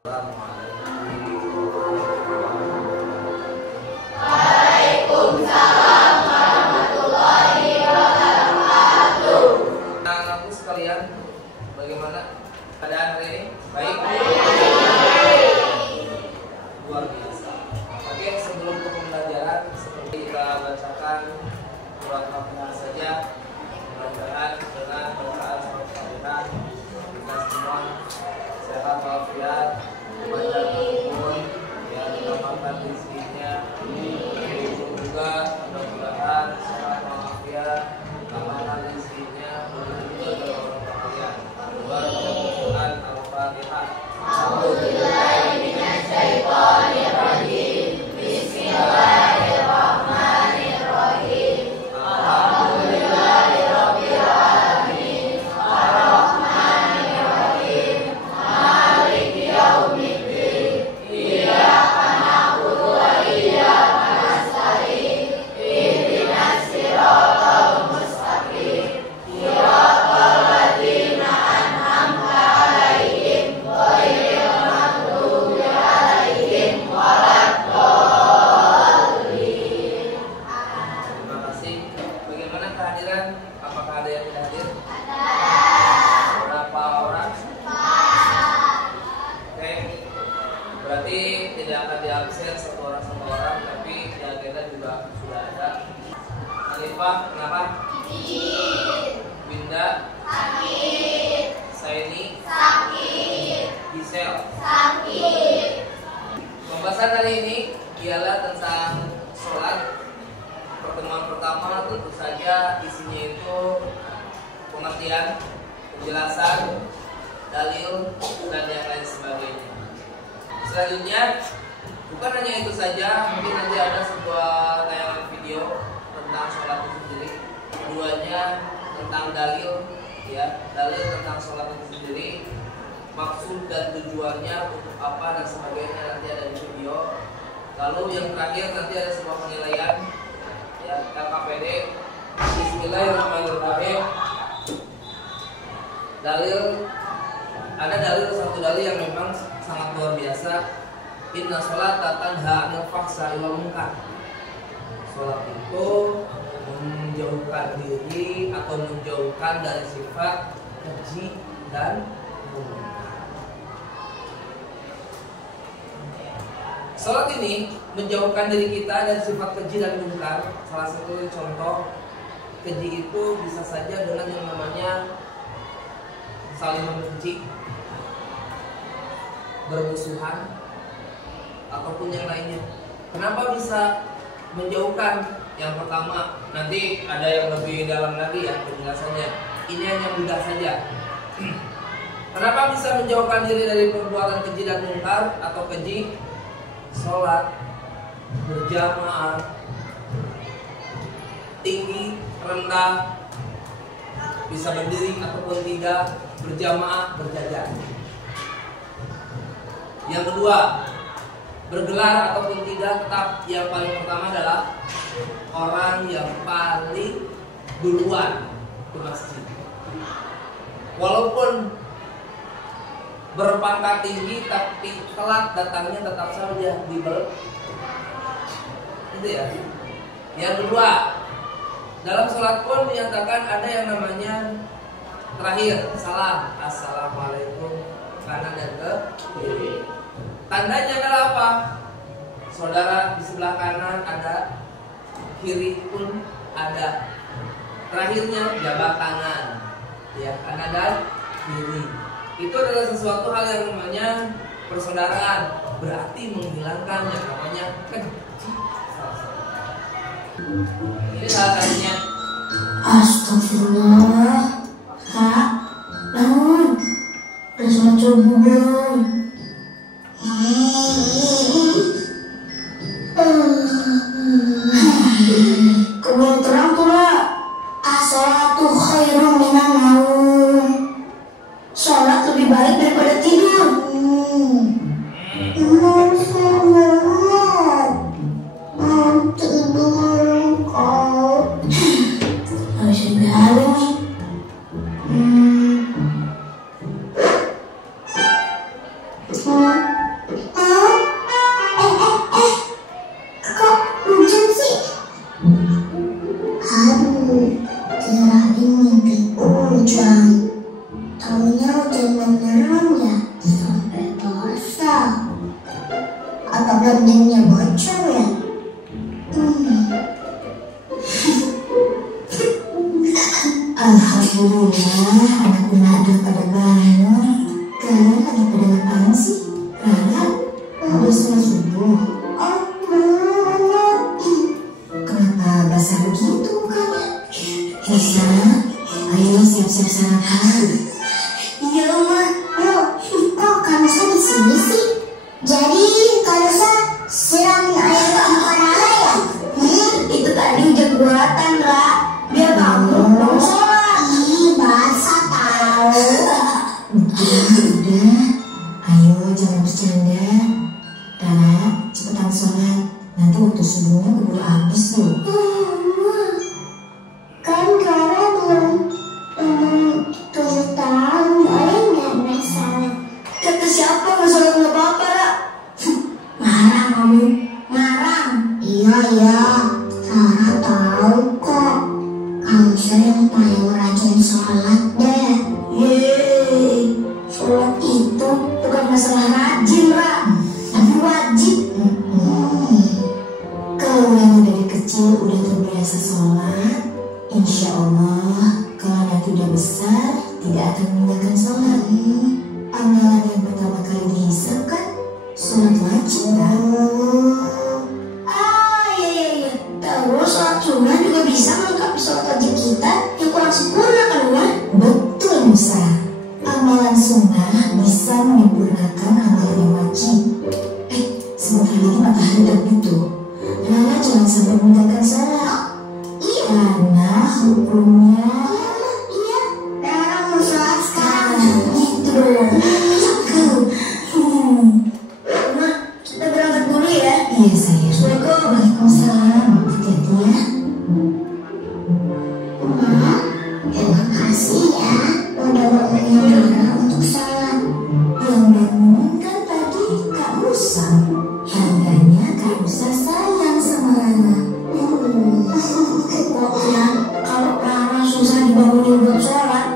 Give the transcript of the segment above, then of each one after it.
Waalaikumsalam warahmatullahi wabarakatuh. Anak-anakku sekalian, bagaimana keadaan hari ini? Baik? Luar biasa. Oke, sebelum ke pembelajaran, seperti kita bacakan surat Al-Fatihah saja. Mudah-mudahan dengan bacaan surat Al-Fatihah kita semua sehat walafiat, panjang umur, ya ditambahkan rezekinya, juga mudah-mudahan sehat walafiat, tambahkan rezekinya, begitu juga dari orang tua kalian. Al-Fatihah. Al-Fatihah. A'udzubillahiminasyaitonirrajim. Bismillahirrahmanirrahim. Alhamdulillahirabbil alamin. Arrahmanirrahim. Maliki yaumiddin. Iyyaka na'budu wa iyyaka nasta'in. Ihdinas siratal mustaqim. Siratal ladzina an'amta 'alaihim ghairil maghdubi 'alaihim waladdallin. Terima kasih. Bagaimana kehadiran? Apakah ada yang tidak hadir? Berapa orang? Oke. Berarti tidak akan diabsen satu orang, tapi di agenda juga sudah ada. Hanifah, kenapa? Winda? Sakit. Saini? Sakit. Gisel? Sakit. Pembahasan hari ini ialah tentang sholat. Pertemuan pertama tentu saja isinya itu pengertian, penjelasan, dalil, dan yang lain sebagainya. Selanjutnya, bukan hanya itu saja, mungkin nanti ada sebuah tayangan video tentang sholat itu sendiri. Keduanya tentang dalil, ya, dalil tentang sholat itu sendiri, maksud dan tujuannya untuk apa dan sebagainya nanti ada di video. Lalu yang terakhir nanti ada sebuah penilaian, ya, LKPD. Bismillahirrahmanirrahim. Dalil, ada satu dalil yang memang sangat luar biasa. Inna sholata tanha 'anil fahsya'i wal munkar. Sholat itu menjauhkan diri atau menjauhkan dari sifat keji dan munkar. Sholat ini menjauhkan diri kita dari sifat keji dan munkar. Salah satu contoh keji itu bisa saja dengan yang namanya saling membenci, bermusuhan, ataupun yang lainnya. Kenapa bisa menjauhkan? Yang pertama, nanti ada yang lebih dalam lagi ya penjelasannya. Ini hanya mudah saja. Kenapa bisa menjauhkan diri dari perbuatan keji dan munkar atau keji? Sholat berjamaah, tinggi, rendah, bisa berdiri ataupun tidak, berjamaah, berjajar. Yang kedua, bergelar ataupun tidak, tetap yang paling pertama adalah orang yang paling duluan ke masjid. Walaupun berpangkat tinggi tapi telat datangnya tetap saja dibel. Itu ya. Yang kedua, dalam sholat pun menyatakan ada yang namanya terakhir salam, assalamualaikum, kanan dan ke kiri. Tandanya adalah apa? Saudara di sebelah kanan ada, kiri pun ada. Terakhirnya jabat tangan, ya, kanan dan kiri. Itu adalah sesuatu hal yang namanya persaudaraan, berarti menghilangkan yang namanya keji. Ini salah satunya. Astagfirullah, Kak, naon? Udah sholat subuh belum? Kebun terang tuh lah. As-sholatu khairum minan naum. Sholat lebih baik daripada tidur. Tidur kok. Habis itu halus. jangan merem ya sampai dosa. Apa gandengnya bocor ya? Alhamdulillah, anak-anak udah pada bangun. Kalian lagi pada ngapain sih? Rara, udah sholat subuh? Oh, belum. Kenapa basah begitu mukanya? Hesa, ayo siap-siap sarapan. Iya, Oma. Loh, kok Kanusa di sini sih? Jadi Kanusa siram air ke Rara ya? Itu tadi hujan buatan, Ra. Biar kamu dong sholat. Ih, basah tahu. Udah, ayo jangan bercanda. Rara, cepetan sholat. Nanti waktu subuhnya keburu habis loh. Kan Rara belum 7 tahun, boleh nggak naik sholat? Kata siapa nggak sholat nggak apa-apa, Ra? Marah kamu, marah. Iya, Rara tahu kok. Kamu sering paling rajin sholat deh. Yeay, sholat itu bukan masalah rajin, Ra, tapi wajib. Kalau yang dari kecil udah terbiasa sholat, insya Allah kalau nanti udah besar tidak akan meninggalkan sholat. Amalan yang pertama kali dihisab kan sholat wajib kan? Iya. Terus sholat sunnah juga bisa melengkapi sholat wajib kita yang kurang sempurna kan, Uma? Betul, Musa. Amalan sunnah bisa menyempurnakan amalan yang wajib. Sebentar lagi matahari terbit tuh. Rara jangan sampai meninggalkan sholat. Iya. Karena hukumnya. Iya. Rara mau sholat sekarang. Gitu dong. Uma, kita berangkat dulu ya. Iya sayang. Assalamualaikum. Waalaikumsalam. Hati-hati ya. Uma, terima kasih ya udah bangunin Rara untuk sholat. Yang bangun kan tadi Kak Musa. Harganya Kak Musa sayang sama Rara. Pokoknya kalau Rara susah dibangunin buat sholat,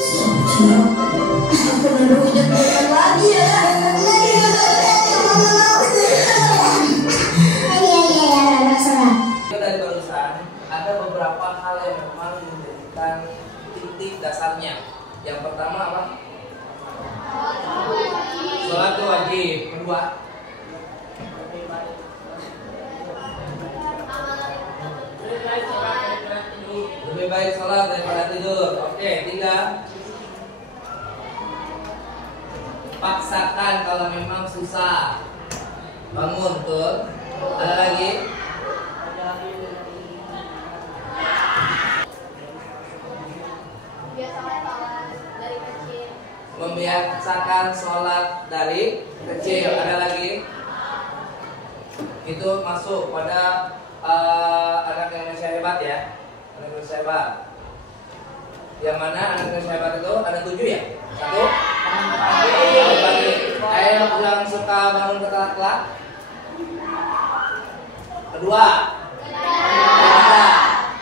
siap-siap aku udah hujan lagi ya. Iya, Rara sholat. Dari barusan ada beberapa hal yang memang menjadikan titik dasarnya. Yang pertama apa? Sholat itu wajib. Kedua, lebih baik sholat daripada tidur. Oke, 3, paksakan kalau memang susah bangun tuh. Ada lagi? Membiasakan sholat dari kecil. Ada lagi? Itu masuk pada anak Indonesia hebat ya. Anak Indonesia hebat. Yang mana anak Indonesia hebat itu ada 7 ya? 1. Ayo yang suka bangun telat-telat. Kedua,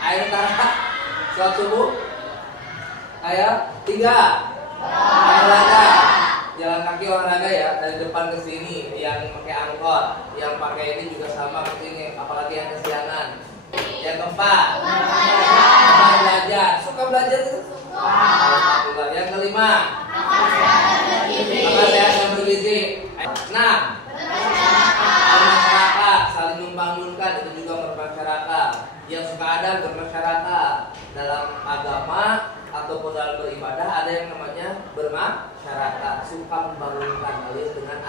ayo tahan sholat subuh. Ayo 3, olahraga, jalan kaki olahraga ya, dari depan ke sini. Yang pakai angkot, yang pakai ini juga sama ke sini, apalagi yang kesiangan. Yang keempat, belajar. Suka belajar itu? Alhamdulillah. Yang kelima, makan sehat dan bergizi. 6, bermasyarakat, saling membangunkan, itu juga bermasyarakat. Yang suka ada bermasyarakat dalam agama ataupun dalam beribadah, ada yang namanya bermasyarakat, suka membangunkan alias dengan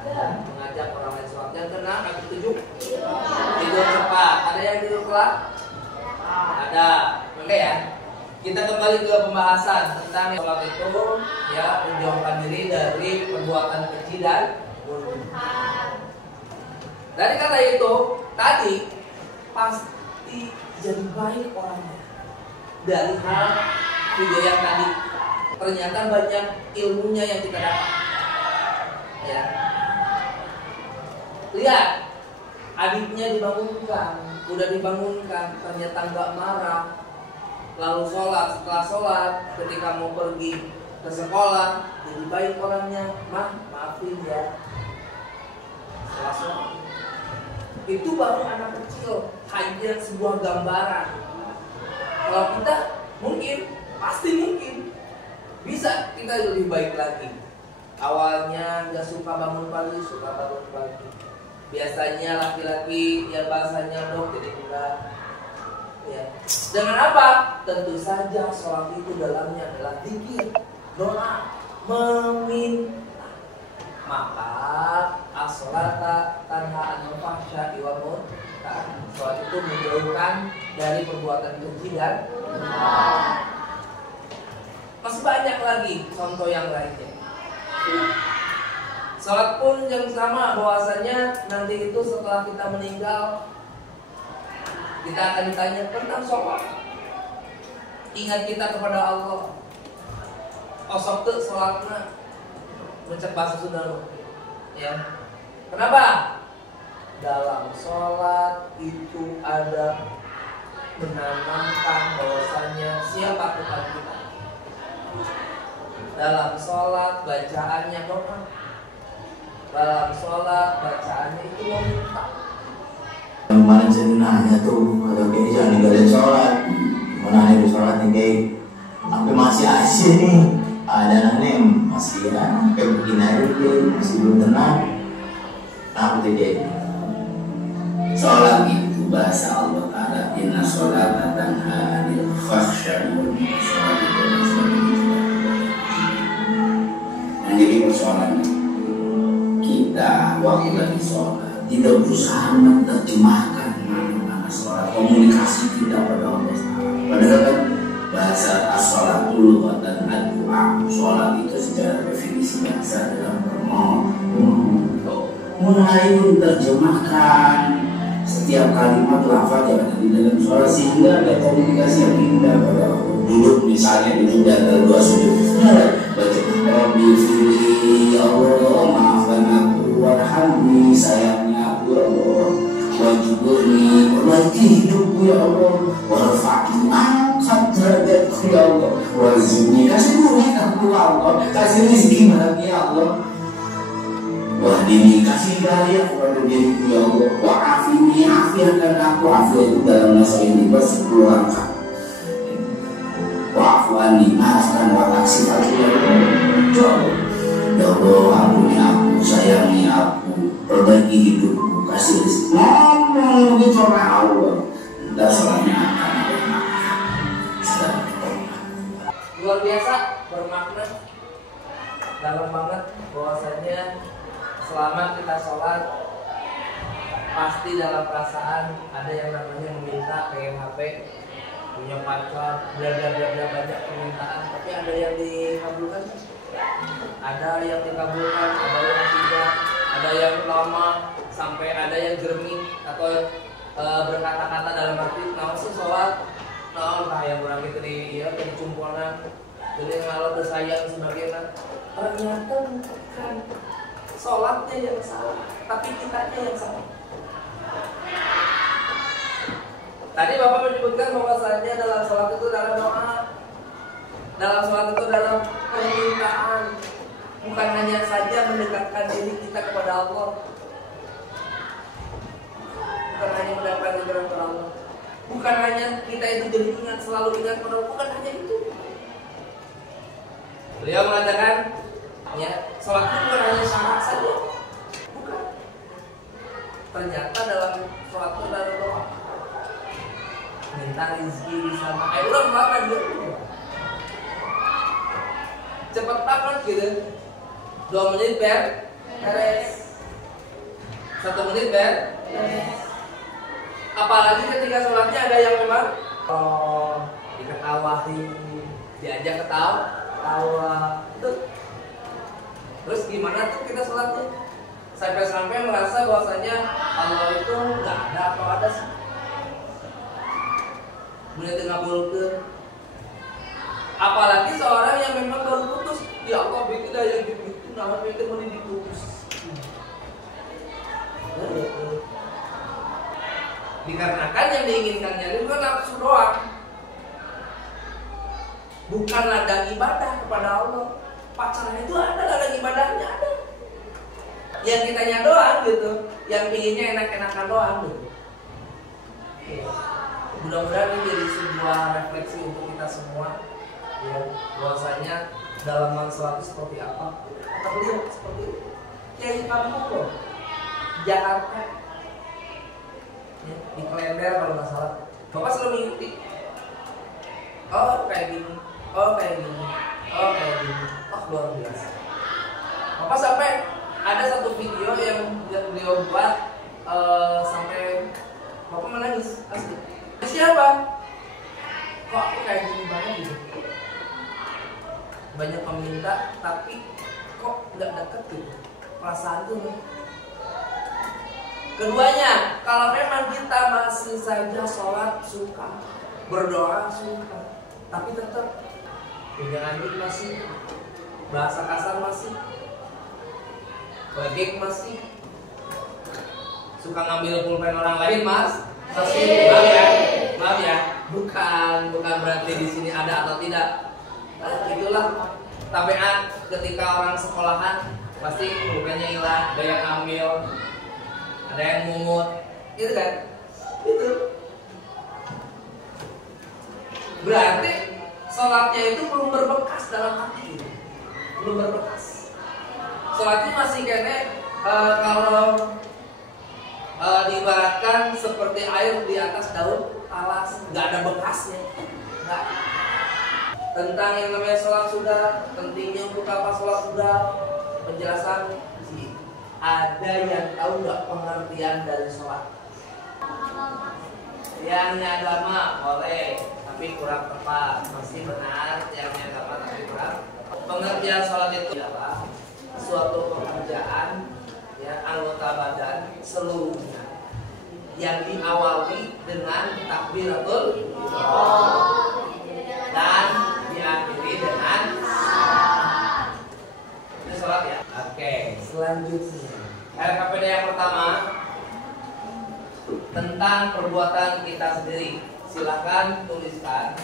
mengajak orang lain sholat. Yang keenam, yang ketujuh, tidur cepat. Ada yang tidur kelak? Ada. Oke ya. Kita kembali ke pembahasan tentang sholat itu ya, menjauhkan diri dari perbuatan keji dan buruk. Dari kata itu tadi pasti jadi baik orangnya. Dari hal video yang tadi ternyata banyak ilmunya yang kita dapat. Ya. Lihat, adiknya dibangunkan, udah dibangunkan, ternyata nggak marah. Lalu sholat, setelah sholat, ketika mau pergi ke sekolah, jadi baik orangnya. Maafin ya. Setelah sholat. Itu baru anak kecil, hanya sebuah gambaran. Kalau kita mungkin, pasti mungkin bisa kita lebih baik lagi. Awalnya nggak suka bangun pagi, suka bangun pagi. Biasanya laki-laki yang bahasanya dok jadi enggak. Ya. Dengan apa? Tentu saja sholat itu dalamnya adalah zikir, doa, meminta. Maka as-sholata tanha 'anil fahsya'i wal munkar. Sholat itu menjauhkan dari perbuatan keji dan munkar. Masih banyak lagi contoh yang lainnya. Sholat pun yang sama, bahwasanya nanti itu setelah kita meninggal kita akan ditanya tentang sholat. Ingat kita kepada Allah. Osok tuh sholatnya mencek bahasa Sunda, ya. Kenapa? Dalam sholat itu ada menanamkan bahwasanya siapa Tuhan kita. Dalam sholat bacaannya doa. Dalam sholat bacaannya itu meminta. Kemarin saya nanya tuh, kalau kayak jangan ninggalin sholat. Gimana nih sholat nih kayak sampai masih asyik nih. Ada anaknya masih ya, kayak begini aja dia masih belum tenang. Apa tuh dia? Sholat itu bahasa Allah Ta'ala, inna sholata tanha 'anil fahsya'i wal munkar. Sholat itu nah, jadi persoalannya kita waktu lagi sholat tidak berusaha menerjemahkan mana sholat, komunikasi kita pada Allah Ta'ala. Padahal kan bahasa as-sholatul lughatan ad-du'a. Sholat itu secara definisi bahasa adalah mulai menerjemahkan setiap kalimat lafaz yang ada di dalam sholat sehingga ada komunikasi yang indah pada Allah. Duduk misalnya itu ada dua sujud, baca Rabbi firli ya Allah, maafkan aku, warhamni, sayangnya aku ya Allah, wajibni, perbaiki hidupku ya Allah, warfa'ni, angkat derajatku ya Allah, warzuqni, kasih duit aku ya Allah, kasih rezeki lagi ya Allah, wahdini, kasih hidayah kepada diriku ya Allah, wa'afini, afiatkan aku. Afiat itu dalam bahasa ini bersepuluh langkah. Wa'afani, maafkan, wa'aksi aku ya Allah, ya Allah, ampuni aku, sayangi aku, perbaiki hidupku, kasih rezeki. Ngomong gitu sama Allah, dan sholatnya akan ada Luar biasa, bermakna, dalam banget bahwasanya selama kita sholat pasti dalam perasaan ada yang namanya meminta, pengen HP, punya pacar, bla banyak permintaan, tapi ada yang dikabulkan, ada yang dikabulkan, ada yang tidak, ada yang lama sampai ada yang jernih atau berkata-kata dalam hati, nah sih sholat, nah yang kurang itu di ya jadi cumponan, jadi kalau tersayang sebagainya. Ternyata bukan sholatnya yang salah, tapi kitanya yang salah. Tadi Bapak menyebutkan bahwasanya dalam sholat itu dalam doa, dalam sholat itu dalam permintaan, bukan hanya saja mendekatkan diri kita kepada Allah, bukan hanya mendekatkan diri kepada Allah, bukan hanya kita itu jadi ingat, selalu ingat kepada Allah, bukan hanya itu. Beliau mengatakan, ya, sholat itu bukan hanya syarat saja, bukan. Ternyata dalam sholat itu ada doa, minta rezeki di sana. Udah berapa gitu? Cepat banget gitu. 2 menit beres. 1 menit beres. Apalagi ketika sholatnya ada yang memang diketawahi, diajak ketawa, itu. Terus gimana tuh kita sholatnya? Sampai merasa bahwasanya Allah itu nggak ada atau ada sih. Mulai ngabulkeun. Apalagi seorang yang memang baru putus, ya Allah bikin yang gitu, nama itu mau diputus. Dikarenakan yang diinginkannya itu bukan nafsu doang, bukan ladang ibadah kepada Allah. Pacaran itu ada ladang ibadahnya, ada. Yang kitanya doang gitu, yang pinginnya enak-enakan doang gitu. Mudah-mudahan ini jadi sebuah refleksi untuk kita semua, ya, bahwasanya dalaman sholat itu seperti apa. Kata beliau seperti itu. Kiai kampung loh, Jakarta, ya, di Klender kalau nggak salah. Bapak selalu mengikuti. Oh kayak gini, oh kayak gini, oh kayak gini, oh luar biasa. Bapak sampai ada satu video yang beliau buat sampai Bapak menangis asli. Siapa? Kok aku kayak gini banget gitu? Banyak peminta tapi kok nggak deket gitu perasaan tuh. Keduanya, kalau memang kita masih saja sholat suka, berdoa suka, tapi tetap punya adik masih, bahasa kasar masih, legek masih, suka ngambil pulpen orang lain mas, masih, maaf ya, bukan berarti di sini ada atau tidak. Itulah tabiat ketika orang sekolahan pasti pulpennya hilang, ada yang ambil, ada yang mungut, gitu kan? Itu berarti sholatnya itu belum berbekas dalam hati, belum berbekas. Sholatnya masih kayaknya kalau diibaratkan seperti air di atas daun talas, nggak ada bekasnya, nggak. Tentang yang namanya sholat sudah, pentingnya untuk apa sholat sudah, penjelasan sih. Ada yang tahu nggak pengertian dari sholat? Yang agama boleh, tapi kurang tepat. Masih benar yang agama tapi kurang. Pengertian sholat itu adalah suatu pekerjaan, ya, anggota badan seluruhnya yang diawali dengan takbiratul ihram dan diakhiri dengan itu sholat ya. Oke, selanjutnya LKPD yang pertama tentang perbuatan kita sendiri. Silahkan tuliskan,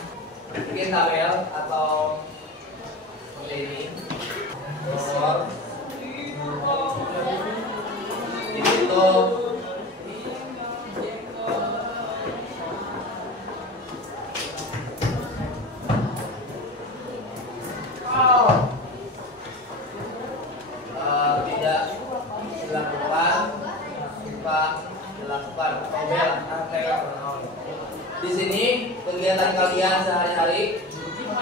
bikin tabel atau seperti ini. Itu tidak dilakukan, di sini kegiatan kalian sehari-hari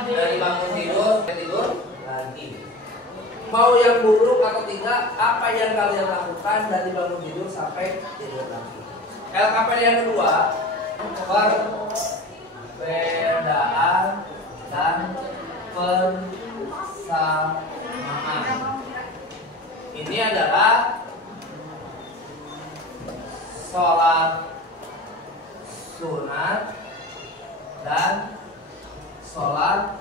dari bangun tidur sampai tidur lagi. Mau yang buruk atau tidak, apa yang kalian lakukan dari bangun tidur sampai tidur lagi. LKPD yang kedua, perbedaan dan persamaan. Ini adalah sholat sunat dan sholat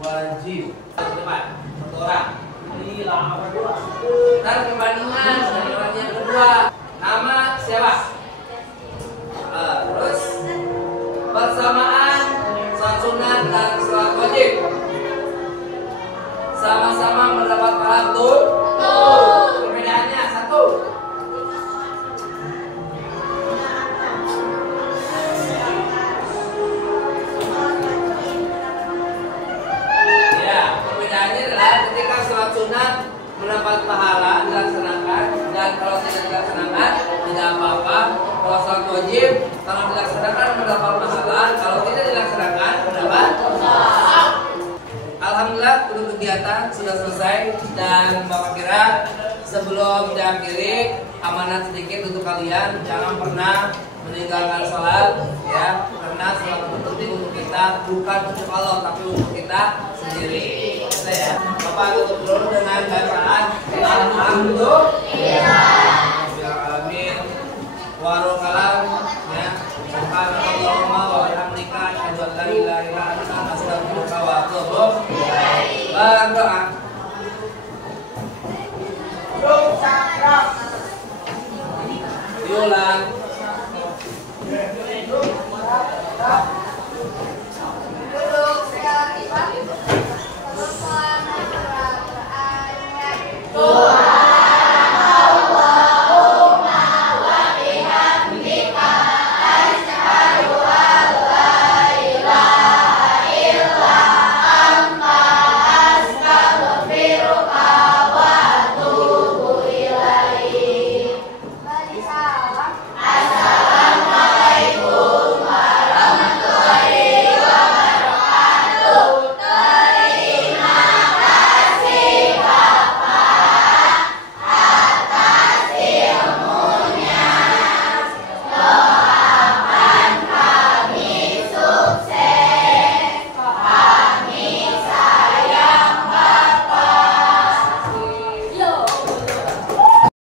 wajib. Depan satu orang. Dan perbandingan yang kedua, nama siapa? Terus persamaan sholat sunat dan sholat wajib. Sama-sama mendapat pahala tuh. Perbedaannya satu. Ketika sholat sunat mendapat pahala dilaksanakan, dan kalau tidak dilaksanakan tidak apa-apa. Kalau sholat wajib kalau dilaksanakan mendapat pahala, kalau tidak dilaksanakan mendapat dosa. Alhamdulillah untuk kegiatan sudah selesai, dan Bapak kira sebelum diakhiri amanat sedikit untuk kalian, jangan pernah meninggalkan sholat, ya, karena sholat itu penting untuk kita, bukan untuk Allah tapi untuk kita sendiri. Ya. Bapak tutup dulu dengan bacaan Alhamdulillah. Amin. Warung kalam, ya. Subhanallahumma wa bihamdika asyhadu an la ilaha illa anta astaghfiruka wa atubu ilaik. Berdoa. Diulang.